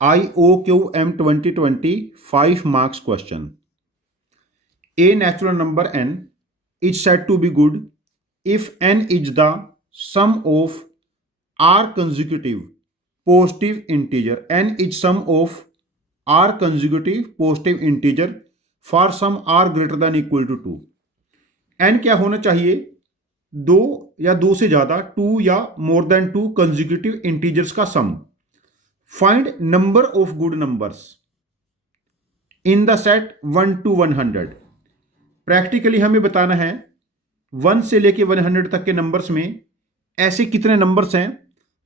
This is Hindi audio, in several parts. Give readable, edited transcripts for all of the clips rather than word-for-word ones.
IOQM 2020 5 marks question. A natural number n is said to be good if n is the sum of r consecutive positive integer. N is sum of r consecutive positive integer for some r greater than equal to 2. n क्या होना चाहिए? दो या दो से ज्यादा, टू या more than two consecutive integers का सम. Find number of good numbers in the set 1 to 100. Practically हमें बताना है 1 से लेके 100 तक के नंबर्स में ऐसे कितने नंबर्स हैं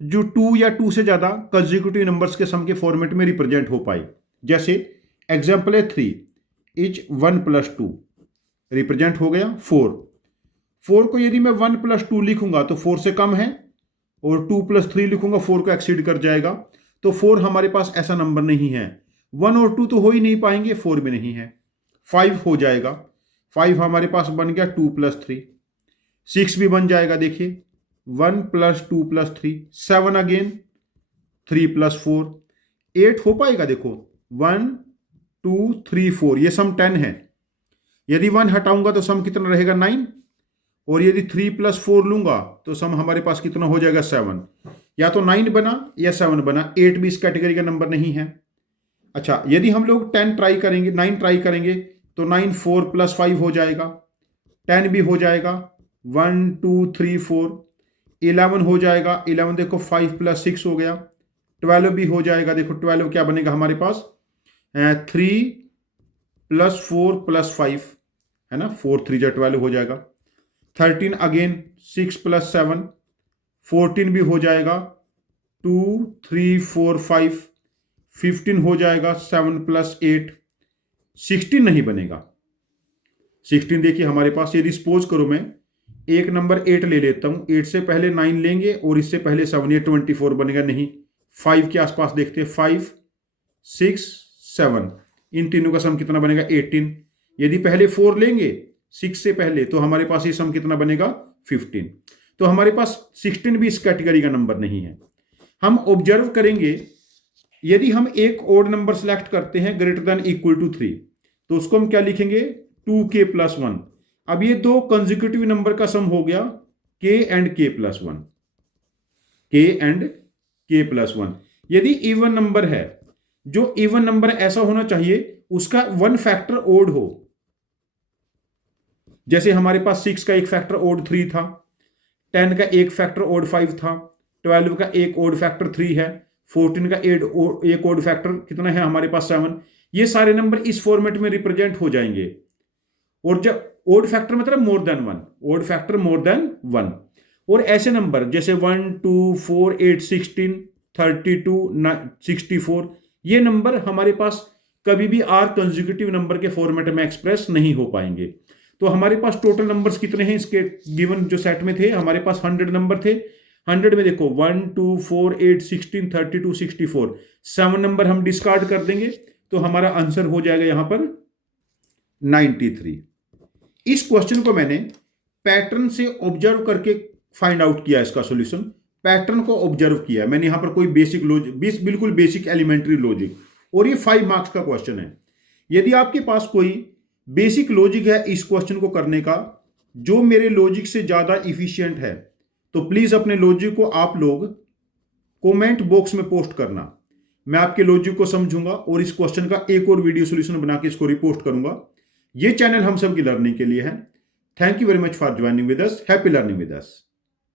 जो 2 या 2 से ज्यादा कंसेक्यूटिव नंबर्स के सम के फॉर्मेट में रिप्रेजेंट हो पाए. जैसे एग्जांपल है 3 इज 1 + 2 रिप्रेजेंट हो गया 4 को यदि मैं 1 + 2 लिखूंगा तो 4 से कम है, और 2 + 3 लिखूंगा 4 को एक्सीड कर जाएगा. तो 4 हमारे पास ऐसा नंबर नहीं है. 1 और 2 तो हो ही नहीं पाएंगे, 4 भी नहीं है. 5 हो जाएगा. 5 हमारे पास बन गया 2 + 3. 6 भी बन जाएगा. देखिए 1 + 2 + 3. 7 अगेन 3 + 4. 8 हो पाएगा. देखो 1 2 3 4 ये सम 10 है. यदि 1 हटाऊंगा तो सम कितना रहेगा 9, और यदि 3 + 4 लूंगा तो सम हमारे पास कितना हो जाएगा 7. या तो 9 बना या 7 बना. 8 भी इस कैटेगरी का नंबर नहीं है. अच्छा, यदि हम लोग 10 ट्राई करेंगे, 9 ट्राई करेंगे तो 9 4 + 5 हो जाएगा. 10 भी हो जाएगा. 1 2 3 4. 11 हो जाएगा. 11 देखो 5 + 6 हो गया. 12 भी हो जाएगा. देखो 12 क्या बनेगा हमारे पास 3 + 4 + 5 है ना. 4 3 = 12 हो जाएगा. 13 अगेन 6 + 7. 14 भी हो जाएगा. 2 3 4 5. 15 हो जाएगा. 7 + 8. 16 नहीं बनेगा. 16 देखिए हमारे पास, यदि सपोज करो मैं एक नंबर 8 ले लेता हूं, 8 से पहले 9 लेंगे और इससे पहले 7, ये 24 बनेगा नहीं. 5 के आसपास देखते हैं. 5 6 7. इन तीनों का सम कितना बनेगा 18. यदि पहले 4 लेंगे 6 से पहले तो हमारे पास ये सम कितना बनेगा 15. तो हमारे पास 16 भी इस कैटेगरी का नंबर नहीं है. हम ऑब्जर्व करेंगे, यदि हम एक ओड नंबर सेलेक्ट करते हैं ग्रेटर देन इक्वल टू 3 तो उसको हम क्या लिखेंगे 2k + 1. अब ये दो कंसेक्यूटिव नंबर का सम हो गया k and k + 1. k and k + 1. यदि इवन नंबर है, जो इवन नंबर ऐसा होना चाहिए उसका 1 फैक्टर ओड हो. जैसे हमारे पास 6 का एक फैक्टर ओड 3 था, 10 का एक फैक्टर ओड 5 था, 12 का एक ओड फैक्टर 3 है, 14 का एक ओड फैक्टर कितना है हमारे पास 7. ये सारे नंबर इस फॉर्मेट में रिप्रेजेंट हो जाएंगे. और जब ओड फैक्टर मतलब more than 1, odd factor more than 1. और ऐसे नंबर जैसे 1 2 4 8 16 32 64, ये नंबर हमारे पास कभी भी आर कंसेक्यूटिव नंबर के फॉर्मेट में एक्सप्रेस नहीं हो पाएंगे. तो हमारे पास टोटल नंबर्स कितने हैं इसके गिवन जो सेट में थे, हमारे पास 100 नंबर थे. 100 में देखो 1 2 4 8 16 32 64. 7 नंबर हम डिस्कार्ड कर देंगे तो हमारा आंसर हो जाएगा यहां पर 93. इस क्वेश्चन को मैंने पैटर्न से ऑब्जर्व करके फाइंड आउट किया. इसका सॉल्यूशन पैटर्न को ऑब्जर्व किया मैंने. यहां पर कोई बेसिक लॉजिक, बिल्कुल बेसिक एलिमेंट्री लॉजिक, और ये 5 मार्क्स का क्वेश्चन है. यदि आपके पास कोई बेसिक लॉजिक है इस क्वेश्चन को करने का जो मेरे लॉजिक से ज्यादा इफिशिएंट है, तो प्लीज अपने लॉजिक को आप लोग कमेंट बॉक्स में पोस्ट करना. मैं आपके लॉजिक को समझूंगा और इस क्वेश्चन का एक और वीडियो सॉल्यूशन बना के इसको रिपोस्ट करूंगा. ये चैनल हम सब की लर्निंग के लिए है. Thank you very much for joining with us. Happy learning with us.